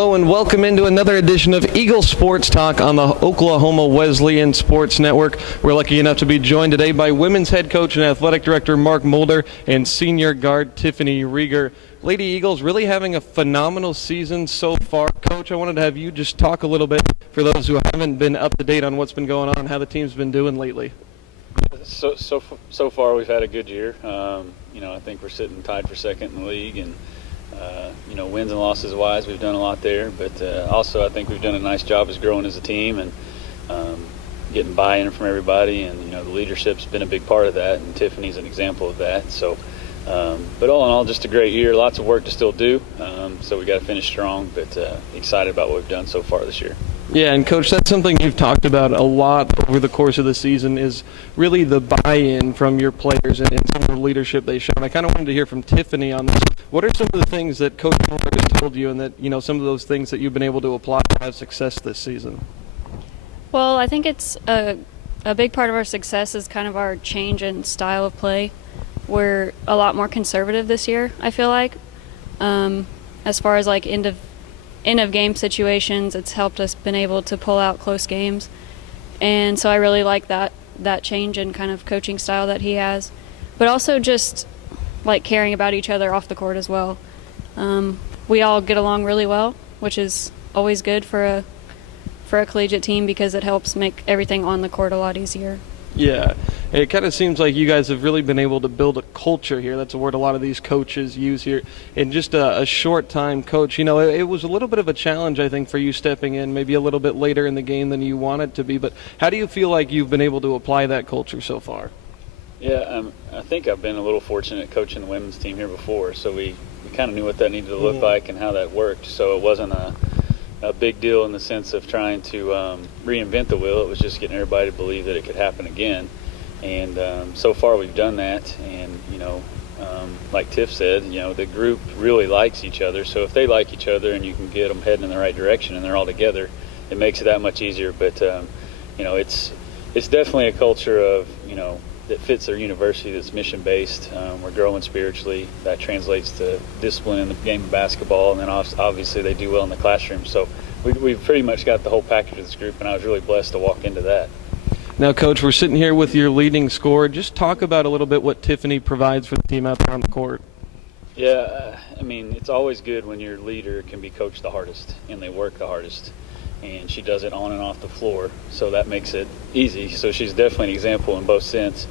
Hello and welcome into another edition of Eagle Sports Talk on the Oklahoma Wesleyan Sports Network. We're lucky enough to be joined today by women's head coach and athletic director Mark Mulder and senior guard Tiffany Rieger. Lady Eagles really having a phenomenal season so far. Coach, I wanted to have you just talk a little bit for those who haven't been up to date on what's been going on and how the team's been doing lately. So far we've had a good year. I think we're sitting tied for second in the league, and wins and losses wise, we've done a lot there. But also, I think we've done a nice job as growing as a team and getting buy-in from everybody. And the leadership's been a big part of that, and Tiffany's an example of that. So, but all in all, just a great year. Lots of work to still do. So we got to finish strong, but excited about what we've done so far this year. Yeah, and Coach, that's something you've talked about a lot over the course of the season is really the buy-in from your players and some of the leadership they show. And I kind of wanted to hear from Tiffany on this. What are some of the things that Coach Mulder has told you and that, some of those things that you've been able to apply to have success this season? Well, I think it's a big part of our success is kind of our change in style of play. We're a lot more conservative this year, I feel like. As far as like end of game situations, it's helped us been able to pull out close games, and so I really like that change in kind of coaching style that he has, but also just like caring about each other off the court as well. We all get along really well, which is always good for a collegiate team because it helps make everything on the court a lot easier. Yeah, it kind of seems like you guys have really been able to build a culture here. That's a word a lot of these coaches use here. In just a short time, Coach, it was a little bit of a challenge, I think, for you stepping in maybe a little bit later in the game than you wanted to be. But how do you feel like you've been able to apply that culture so far? Yeah, I think I've been a little fortunate coaching the women's team here before, so we kind of knew what that needed to look like and how that worked. So it wasn't a big deal in the sense of trying to reinvent the wheel. It was just getting everybody to believe that it could happen again. And so far we've done that. And, like Tiff said, the group really likes each other. So if they like each other and you can get them heading in the right direction and they're all together, it makes it that much easier. But, it's definitely a culture of, that fits their university that's mission-based. We're growing spiritually. That translates to discipline in the game of basketball, and then obviously they do well in the classroom. So we've pretty much got the whole package of this group, and I was really blessed to walk into that. Now, Coach, we're sitting here with your leading scorer. Just talk about a little bit what Tiffany provides for the team out there on the court. Yeah, it's always good when your leader can be coached the hardest, and they work the hardest. And she does it on and off the floor, so that makes it easy. So she's definitely an example in both sense.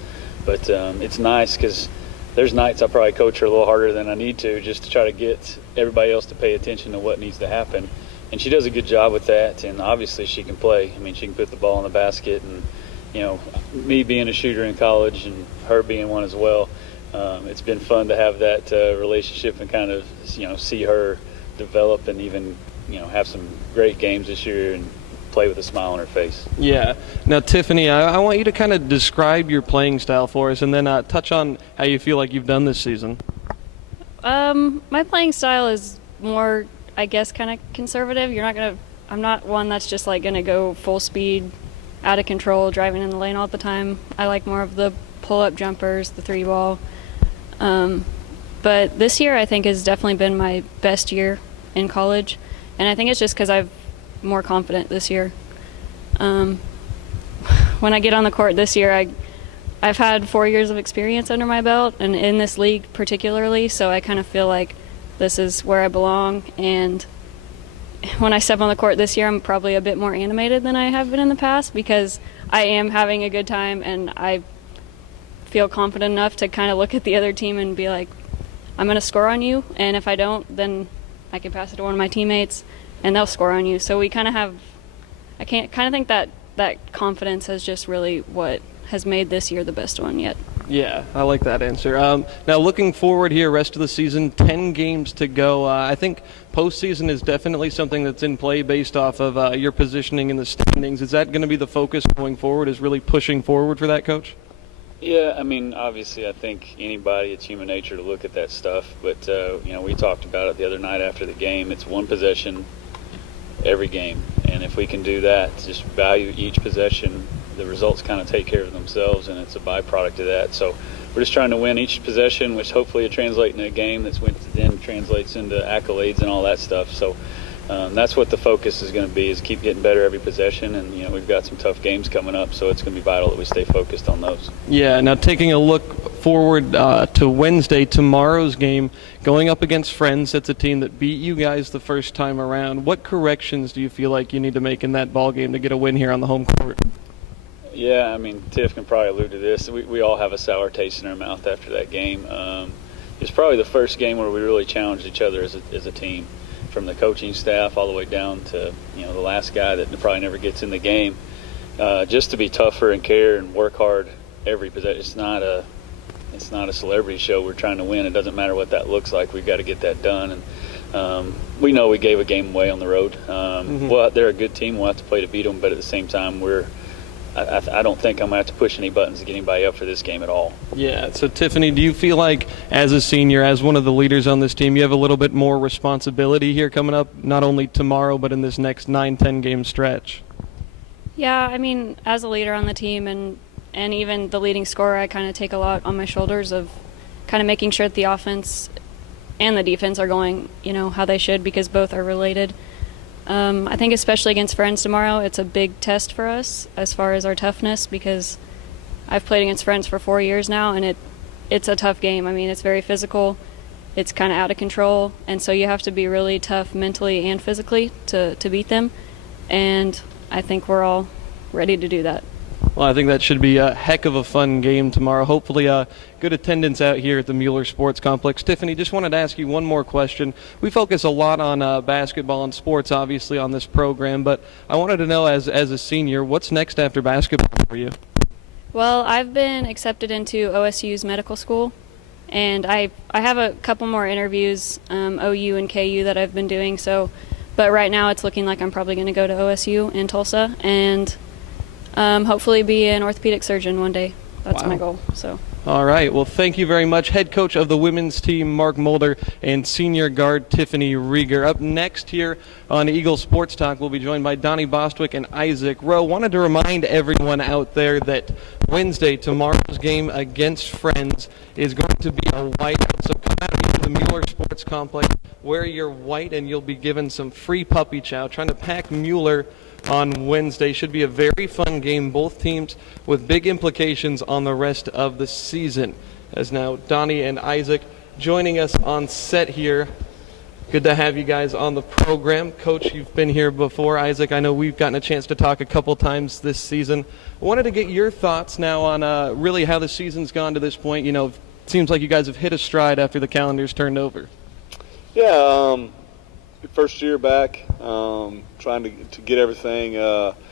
But it's nice because there's nights I probably coach her a little harder than I need to just to try to get everybody else to pay attention to what needs to happen. And she does a good job with that, and obviously she can play. She can put the ball in the basket, and, me being a shooter in college and her being one as well, it's been fun to have that relationship and kind of, see her develop and even have some great games this year and play with a smile on her face. Yeah. Now, Tiffany, I want you to kind of describe your playing style for us and then touch on how you feel like you've done this season. My playing style is more, I guess, kind of conservative. I'm not one that's just like going to go full speed, out of control, driving in the lane all the time. I like more of the pull-up jumpers, the three ball. But this year I think has definitely been my best year in college. And I think it's just because I'm more confident this year. When I get on the court this year, I've had 4 years of experience under my belt, and in this league particularly, so I kind of feel like this is where I belong. And when I step on the court this year, I'm probably a bit more animated than I have been in the past because I am having a good time, and I feel confident enough to kind of look at the other team and be like, I'm going to score on you, and if I don't, then I can pass it to one of my teammates, and they'll score on you. So we kind of have, I kind of think that confidence is just really what has made this year the best one yet. Yeah, I like that answer. Now, looking forward here, rest of the season, 10 games to go. I think postseason is definitely something that's in play based off of your positioning in the standings. Is that going to be the focus going forward, is really pushing forward for that, Coach? Yeah, obviously I think anybody, it's human nature to look at that stuff, but, we talked about it the other night after the game. It's one possession every game, and if we can do that, just value each possession, the results kind of take care of themselves, and it's a byproduct of that. So we're just trying to win each possession, which hopefully will translate into a game that's then translates into accolades and all that stuff. So that's what the focus is going to be, is keep getting better every possession. And, you know, we've got some tough games coming up, so it's going to be vital that we stay focused on those. Yeah, now taking a look forward to Wednesday, tomorrow's game, going up against Friends. It's a team that beat you guys the first time around. What corrections do you feel like you need to make in that ball game to get a win here on the home court? Yeah, I mean, Tiff can probably allude to this. We all have a sour taste in our mouth after that game. It's probably the first game where we really challenged each other as a team, from the coaching staff all the way down to, you know, the last guy that probably never gets in the game. Just to be tougher and care and work hard every possession. It's not a celebrity show. We're trying to win. It doesn't matter what that looks like. We've got to get that done. And we know we gave a game away on the road. Well, they're a good team. We'll have to play to beat them. But at the same time, I don't think I'm going to have to push any buttons to get anybody up for this game at all. Yeah, so Tiffany, do you feel like as a senior, as one of the leaders on this team, you have a little bit more responsibility here coming up, not only tomorrow but in this next 9-10 game stretch? Yeah, I mean, as a leader on the team and even the leading scorer, I kind of take a lot on my shoulders of kind of making sure that the offense and the defense are going, you know, how they should, because both are related. I think especially against Friends tomorrow, it's a big test for us as far as our toughness, because I've played against Friends for 4 years now, and it's a tough game. I mean, it's very physical. It's kind of out of control, and so you have to be really tough mentally and physically to beat them, and I think we're all ready to do that. Well, I think that should be a heck of a fun game tomorrow. Hopefully good attendance out here at the Mueller Sports Complex. Tiffany, just wanted to ask you one more question. We focus a lot on basketball and sports, obviously, on this program, but I wanted to know, as a senior, what's next after basketball for you? Well, I've been accepted into OSU's medical school, and I have a couple more interviews, OU and KU, that I've been doing. But right now it's looking like I'm probably going to go to OSU in Tulsa and hopefully be an orthopedic surgeon one day. That's my goal. So. All right. Well, thank you very much, head coach of the women's team, Mark Mulder, and senior guard Tiffany Rieger. Up next here on Eagle Sports Talk, we'll be joined by Donnie, Bostwick, and Isaac Rowe. Wanted to remind everyone out there that Wednesday, tomorrow's game against Friends, is going to be a whiteout. So come out here to the Mueller Sports Complex, wear your white, and you'll be given some free puppy chow. Trying to pack Mueller on Wednesday. Should be a very fun game. Both teams with big implications on the rest of the season. As now Donnie and Isaac joining us on set here. Good to have you guys on the program. Coach, you've been here before. Isaac, I know we've gotten a chance to talk a couple times this season. I wanted to get your thoughts now on really how the season's gone to this point. You know, it seems like you guys have hit a stride after the calendar's turned over. Yeah, first year back, trying to get everything, get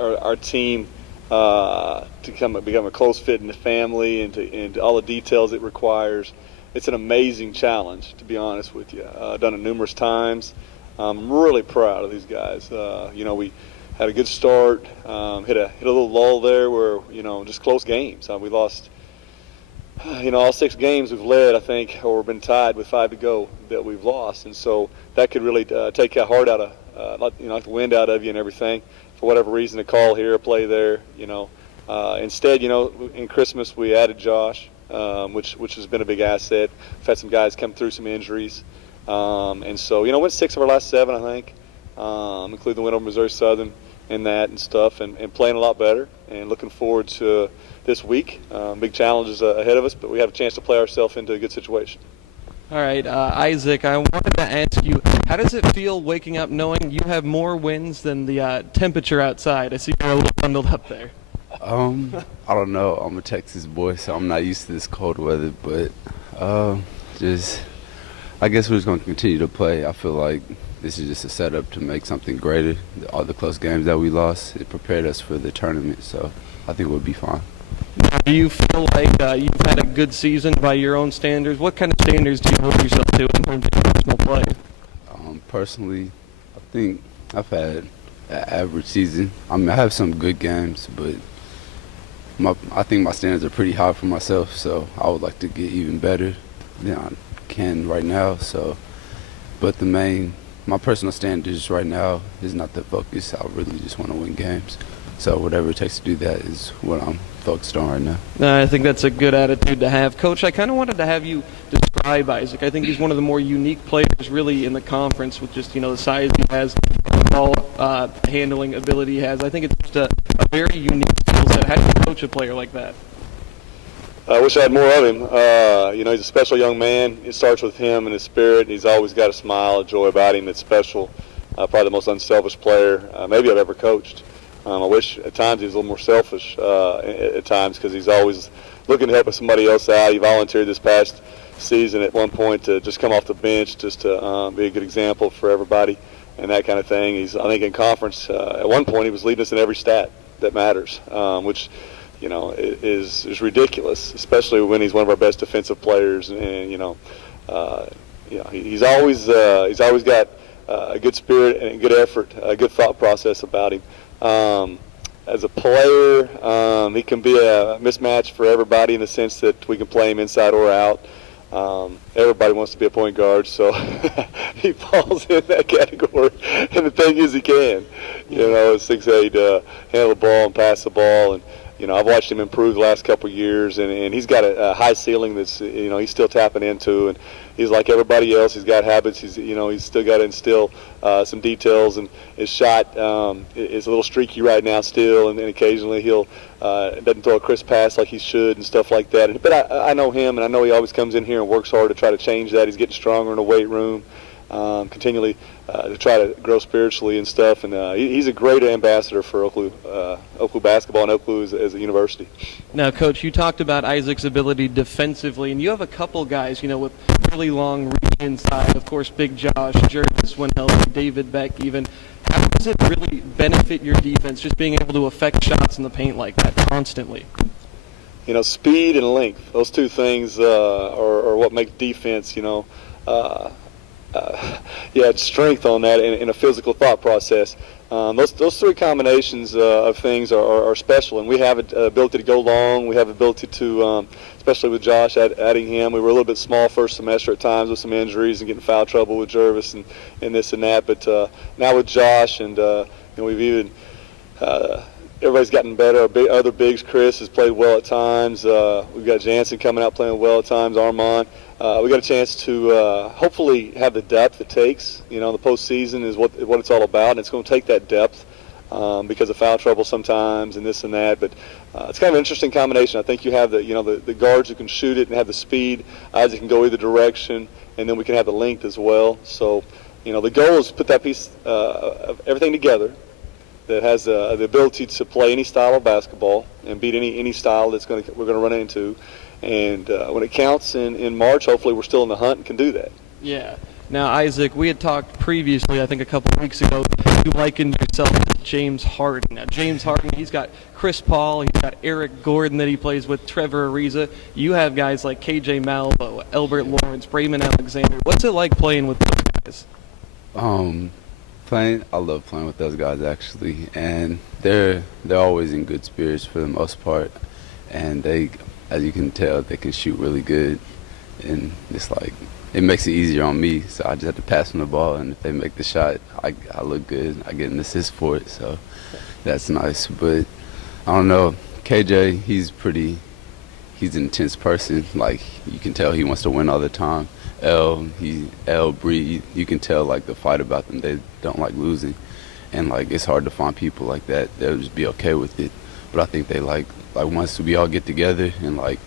our team to become a close fit in the family, and all the details it requires. It's an amazing challenge, to be honest with you. Done it numerous times. I'm really proud of these guys. We had a good start, hit a little lull there where, just close games. We lost, all 6 games we've led, I think, or been tied with 5 to go that we've lost. And so that could really take your heart out of, like the wind out of you and everything. For whatever reason, a call here, a play there, Instead, in Christmas we added Josh, which has been a big asset. We've had some guys come through some injuries. And so, went 6 of our last 7, I think, including the win over Missouri Southern and that and stuff, and playing a lot better, and looking forward to this week. Big challenges ahead of us, but we have a chance to play ourselves into a good situation. All right, Isaac, I wanted to ask you, how does it feel waking up knowing you have more wins than the temperature outside? I see you're a little bundled up there. I don't know. I'm a Texas boy, so I'm not used to this cold weather, but I guess we're just going to continue to play. I feel like this is just a setup to make something greater. All the close games that we lost, it prepared us for the tournament, so I think we'll be fine. Do you feel like you've had a good season by your own standards? What kind of standards do you hold yourself to in terms of personal play? Personally, I think I've had an average season. I mean, I have some good games, but I think my standards are pretty high for myself, so I would like to get even better than I can right now. But my personal standards right now is not the focus. I really just want to win games. So whatever it takes to do that is what I'm focused on right now. I think that's a good attitude to have. Coach, I kind of wanted to have you describe Isaac. I think he's one of the more unique players players really in the conference with just, the size he has, the ball handling ability he has. I think it's just a very unique skill set. How do you coach a player like that? I wish I had more of him. He's a special young man. It starts with him and his spirit. He's always got a smile, a joy about him that's special. Probably the most unselfish player maybe I've ever coached. I wish at times he was a little more selfish at times because he's always looking to help somebody else out. He volunteered this past season at one point to just come off the bench just to be a good example for everybody and that kind of thing. I think in conference at one point he was leading us in every stat that matters, which is ridiculous, especially when he's one of our best defensive players. And he's always got a good spirit and a good effort, a good thought process about him. As a player, he can be a mismatch for everybody in the sense that we can play him inside or out. Everybody wants to be a point guard, so he falls in that category. And the thing is, he can, 6'8", handle the ball and pass the ball. And I've watched him improve the last couple of years, and he's got a high ceiling that's he's still tapping into. And he's like everybody else. He's got habits. He's still got to instill some details, and his shot is a little streaky right now still, and then occasionally he'll doesn't throw a crisp pass like he should and stuff like that. But I know him, and I know he always comes in here and works hard to try to change that. He's getting stronger in the weight room, continually to try to grow spiritually and stuff. And he's a great ambassador for Oakley basketball and Oakley as a university. Now, Coach, you talked about Isaac's ability defensively, and you have a couple guys, with really long reach inside. Of course, Big Josh, Jervis when healthy, David Beck even. How does it really benefit your defense, just being able to affect shots in the paint like that constantly? Speed and length, those two things are what make defense, it's strength on that in a physical thought process. Those three combinations of things are special, and we have an ability to go long. We have the ability to, especially with Josh adding him. We were a little bit small first semester at times with some injuries and getting foul trouble with Jervis and this and that. But now with Josh and we've even everybody's gotten better. Our other bigs, Chris, has played well at times. We've got Jansen coming out playing well at times, Armand. We got a chance to hopefully have the depth it takes. The postseason is what it's all about, and it's going to take that depth because of foul trouble sometimes and this and that. But it's kind of an interesting combination. I think you have the guards who can shoot it and have the speed. Isaac can go either direction, and then we can have the length as well. So, the goal is to put that piece of everything together that has the ability to play any style of basketball and beat any style we're going to run into. And when it counts in March, hopefully we're still in the hunt and can do that. Yeah. Now, Isaac, we had talked previously, I think a couple of weeks ago, you likened yourself to James Harden. Now, James Harden, he's got Chris Paul, he's got Eric Gordon that he plays with, Trevor Ariza. You have guys like KJ Malvo, Albert Lawrence, Brayman Alexander. What's it like playing with those guys? I love playing with those guys, actually. And they're always in good spirits for the most part. And they, as you can tell, they can shoot really good. And it's like, it makes it easier on me, so I just have to pass them the ball, and if they make the shot, I look good. I get an assist for it, so that's nice. But I don't know, KJ, he's an intense person. Like, you can tell he wants to win all the time. Bree, you can tell, like, the fight about them. They don't like losing, and like it's hard to find people like that. They'll just be okay with it. But I think they like once we all get together and like.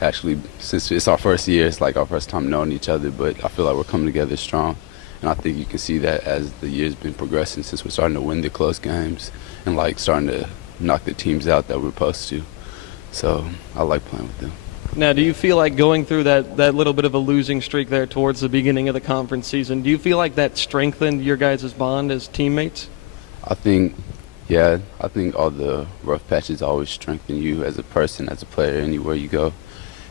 Actually, since it's our first year, it's like our first time knowing each other, but I feel like we're coming together strong. And I think you can see that as the year's been progressing, since we're starting to win the close games and like starting to knock the teams out that we're supposed to. So I like playing with them. Now, do you feel like going through that little bit of a losing streak there towards the beginning of the conference season, do you feel like that strengthened your guys' bond as teammates? I think all the rough patches always strengthen you as a person, as a player, anywhere you go.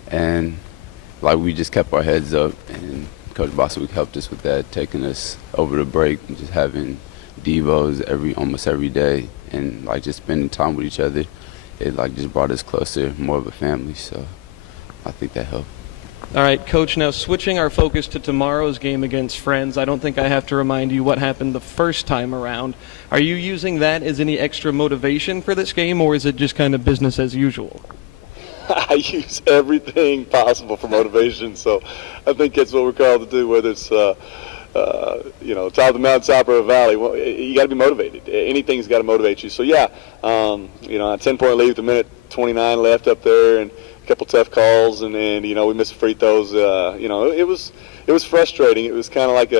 And like we just kept our heads up, and Coach Bostwick helped us with that, taking us over the break and just having devos almost every day, and like just spending time with each other. It like just brought us closer, more of a family. So I think that helped. All right, Coach, now switching our focus to tomorrow's game against Friends, I don't think I have to remind you what happened the first time around. Are you using that as any extra motivation for this game, or is it just kind of business as usual? I use everything possible for motivation, so I think that's what we're called to do, whether it's top of the mountain, top of the valley. Well, you got to be motivated. Anything's got to motivate you. So yeah, a 10-point lead with a minute 29 left up there, and a couple tough calls, and we missed free throws. It was frustrating. It was kind of like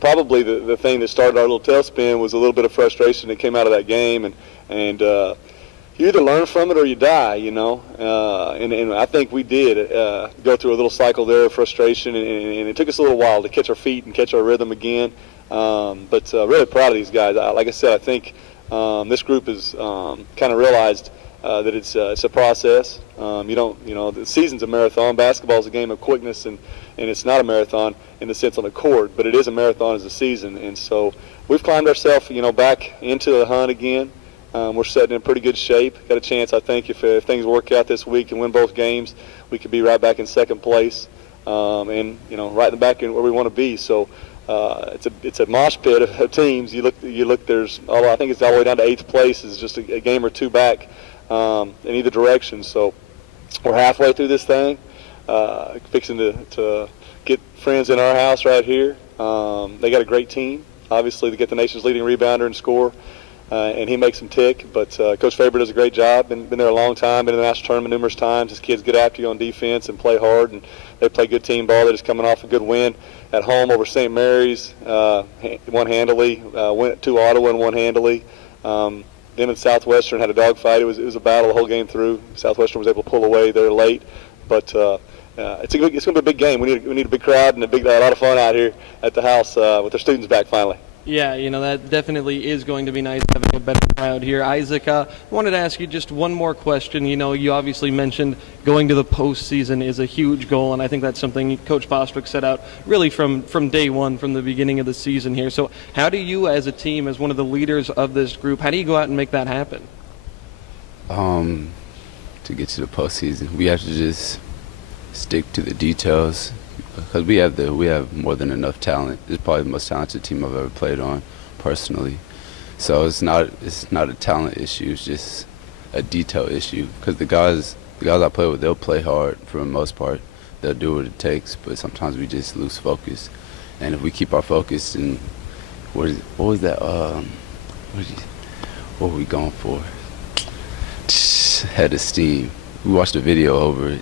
probably the thing that started our little tailspin was a little bit of frustration that came out of that game, and you either learn from it or you die, and I think we did go through a little cycle there of frustration, and it took us a little while to catch our feet and catch our rhythm again. But really proud of these guys. Like I said, I think this group has kind of realized that it's a process. The season's a marathon. Basketball is a game of quickness, and it's not a marathon in the sense on the court, but it is a marathon as a season. And so we've climbed ourselves, back into the hunt again. We're setting in pretty good shape. Got a chance, I think, if things work out this week and win both games, we could be right back in second place, and right in the back end where we want to be. So it's a mosh pit of teams. You look. There's I think it's all the way down to 8th place. Is just a game or two back in either direction. So we're halfway through this thing. Fixing to get friends in our house right here. They got a great team. Obviously, they get the nation's leading rebounder and scorer. And he makes them tick, but Coach Faber does a great job. Been there a long time, been in the national tournament numerous times. His kids get after you on defense and play hard, and they play good team ball. They're just coming off a good win at home over St. Mary's, won handily, went to Ottawa and won handily. Them and Southwestern had a dogfight. It was a battle the whole game through. Southwestern was able to pull away there late, but it's going to be a big game. We need a big crowd and a lot of fun out here at the house with their students back finally. Yeah, that definitely is going to be nice having a better crowd here. Isaac, I wanted to ask you just one more question. You obviously mentioned going to the postseason is a huge goal, and I think that's something Coach Bostwick set out really from day one, from the beginning of the season here. So how do you as a team, as one of the leaders of this group, how do you go out and make that happen? To get to the postseason, we have to just stick to the details. Because we have more than enough talent. It's probably the most talented team I've ever played on, personally. So it's not a talent issue. It's just a detail issue. Because the guys I play with, they'll play hard for the most part. They'll do what it takes. But sometimes we just lose focus. And if we keep our focus, and what was that? What were we going for? Head of steam. We watched a video over it.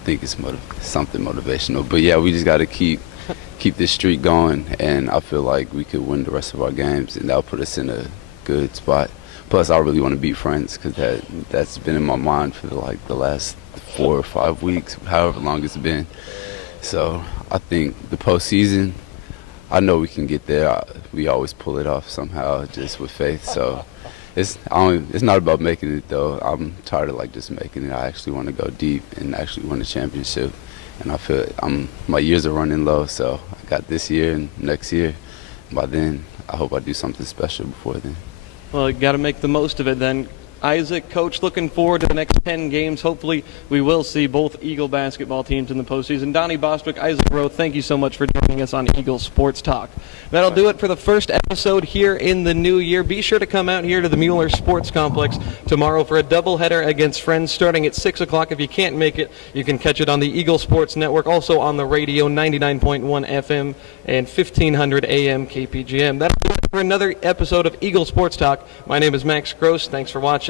I think it's something motivational, but yeah, we just got to keep this streak going, and I feel like we could win the rest of our games, and that'll put us in a good spot. Plus, I really want to beat Friends, because that's been in my mind for the last 4 or 5 weeks, however long it's been. So I think the postseason, I know we can get there. We always pull it off somehow, just with faith. So it's not about making it, though. I'm tired of just making it. I actually want to go deep and actually win a championship. And I feel my years are running low, so I got this year and next year. By then, I hope I do something special before then. Well, you got to make the most of it then. Isaac, Coach, looking forward to the next 10 games. Hopefully, we will see both Eagle basketball teams in the postseason. Donnie, Bostwick, Isaac, Rowe, thank you so much for joining us on Eagle Sports Talk. That'll do it for the first episode here in the new year. Be sure to come out here to the Mueller Sports Complex tomorrow for a doubleheader against Friends starting at 6 o'clock. If you can't make it, you can catch it on the Eagle Sports Network, also on the radio, 99.1 FM and 1500 AM KPGM. That'll do it for another episode of Eagle Sports Talk. My name is Max Gross. Thanks for watching.